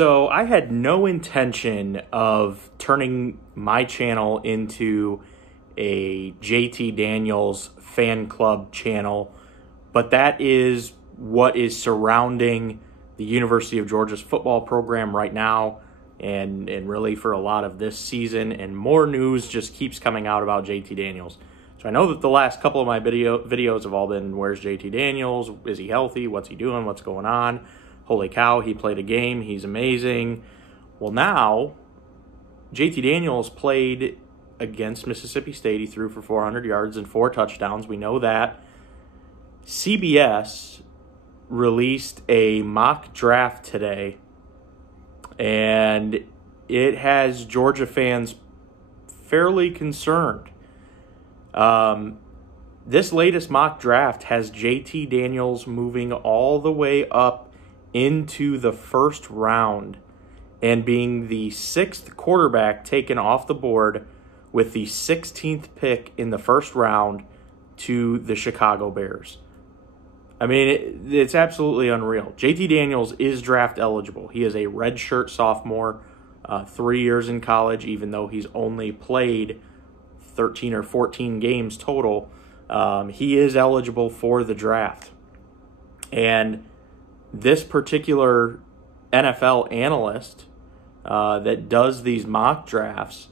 So I had no intention of turning my channel into a JT Daniels fan club channel, but that is what is surrounding the University of Georgia's football program right now, and really for a lot of this season, and more news just keeps coming out about JT Daniels. So I know that the last couple of my videos have all been, where's JT Daniels? Is he healthy? What's he doing? What's going on? Holy cow, he played a game. He's amazing. Well, now, JT Daniels played against Mississippi State. He threw for 400 yards and 4 touchdowns. We know that. CBS released a mock draft today, and it has Georgia fans fairly concerned. This latest mock draft has JT Daniels moving all the way up into the first round and being the 6th quarterback taken off the board with the 16th pick in the first round to the Chicago Bears. I mean, it's absolutely unreal. JT Daniels is draft eligible. He is a redshirt sophomore, 3 years in college, even though he's only played 13 or 14 games total. He is eligible for the draft. And this particular NFL analyst that does these mock drafts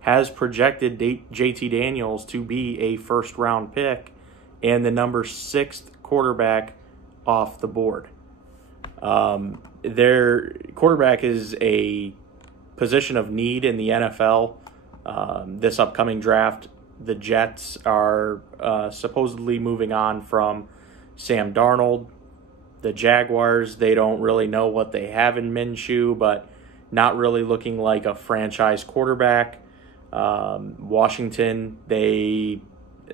has projected JT Daniels to be a first-round pick and the number 6th quarterback off the board. Their quarterback is a position of need in the NFL. This upcoming draft, the Jets are supposedly moving on from Sam Darnold. The Jaguars, they don't really know what they have in Minshew, but not really looking like a franchise quarterback. Washington, they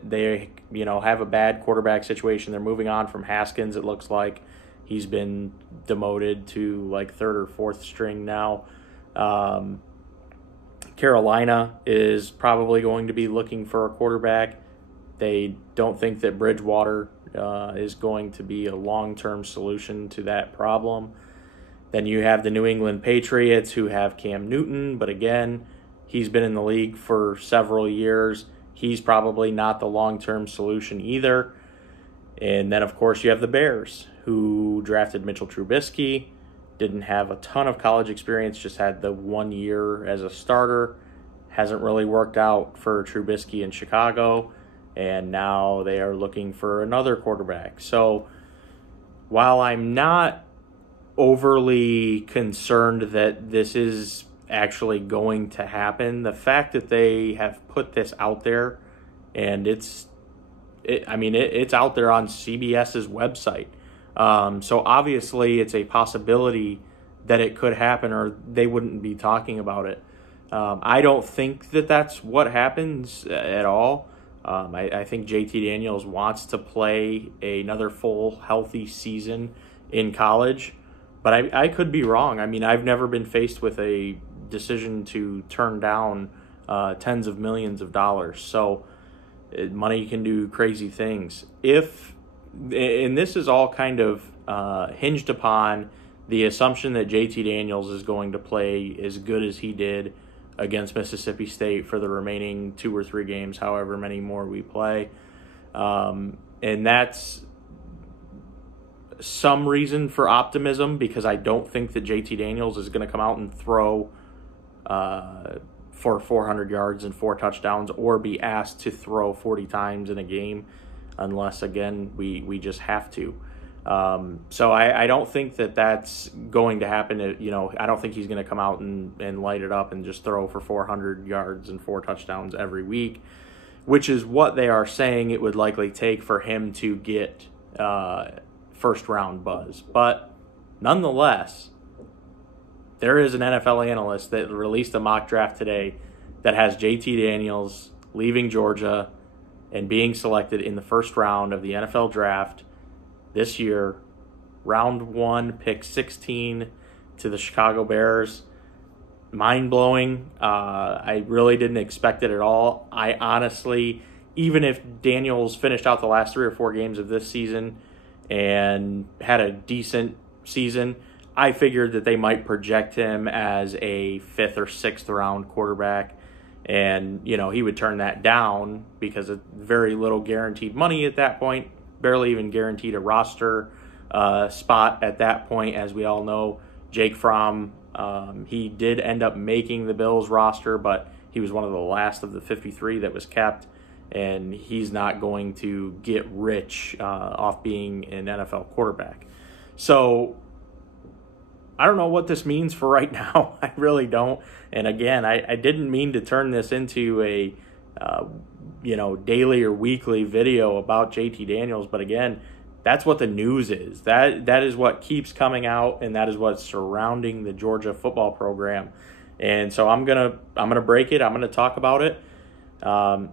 have a bad quarterback situation. They're moving on from Haskins, it looks like. He's been demoted to like 3rd or 4th string now. Carolina is probably going to be looking for a quarterback. They don't think that Bridgewater is going to be a long-term solution to that problem. Then you have the New England Patriots, who have Cam Newton, but again, he's been in the league for several years. He's probably not the long-term solution either. And then, of course, you have the Bears, who drafted Mitchell Trubisky, didn't have a ton of college experience, just had the 1 year as a starter. Hasn't really worked out for Trubisky in Chicago, and now they are looking for another quarterback. So while I'm not overly concerned that this is actually going to happen, the fact that they have put this out there, and it's out there on CBS's website. So obviously it's a possibility that it could happen, or they wouldn't be talking about it. I don't think that that's what happens at all. I think JT Daniels wants to play another full, healthy season in college, but I could be wrong. I mean, I've never been faced with a decision to turn down tens of millions of dollars. So money can do crazy things. And this is all kind of hinged upon the assumption that JT Daniels is going to play as good as he did against Mississippi State for the remaining 2 or 3 games, however many more we play. And that's some reason for optimism, because I don't think that JT Daniels is going to come out and throw for 400 yards and 4 touchdowns, or be asked to throw 40 times in a game, unless, again, we just have to. So I don't think that that's going to happen. I don't think he's going to come out and light it up and just throw for 400 yards and 4 touchdowns every week, which is what they are saying it would likely take for him to get first-round buzz. But nonetheless, there is an NFL analyst that released a mock draft today that has JT Daniels leaving Georgia and being selected in the first round of the NFL draft this year, round 1, pick 16 to the Chicago Bears. Mind-blowing. I really didn't expect it at all. I honestly, even if Daniels finished out the last 3 or 4 games of this season and had a decent season, I figured that they might project him as a 5th or 6th round quarterback. And, he would turn that down because of very little guaranteed money at that point, barely even guaranteed a roster spot at that point. As we all know, Jake Fromm, he did end up making the Bills roster, but he was one of the last of the 53 that was kept, and he's not going to get rich off being an NFL quarterback. So I don't know what this means for right now. I really don't. And again, I didn't mean to turn this into a daily or weekly video about JT Daniels, but again, that's what the news is. That is what keeps coming out, and that is what's surrounding the Georgia football program. And so I'm gonna break it. I'm gonna talk about it.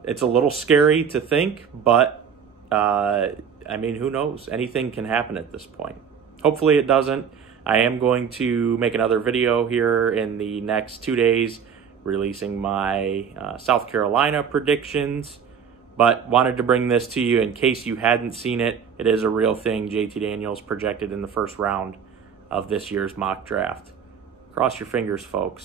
It's a little scary to think, but who knows? Anything can happen at this point. Hopefully it doesn't. I am going to make another video here in the next 2 days, releasing my South Carolina predictions, but wanted to bring this to you in case you hadn't seen it. It is a real thing. JT Daniels projected in the first round of this year's mock draft. Cross your fingers, folks.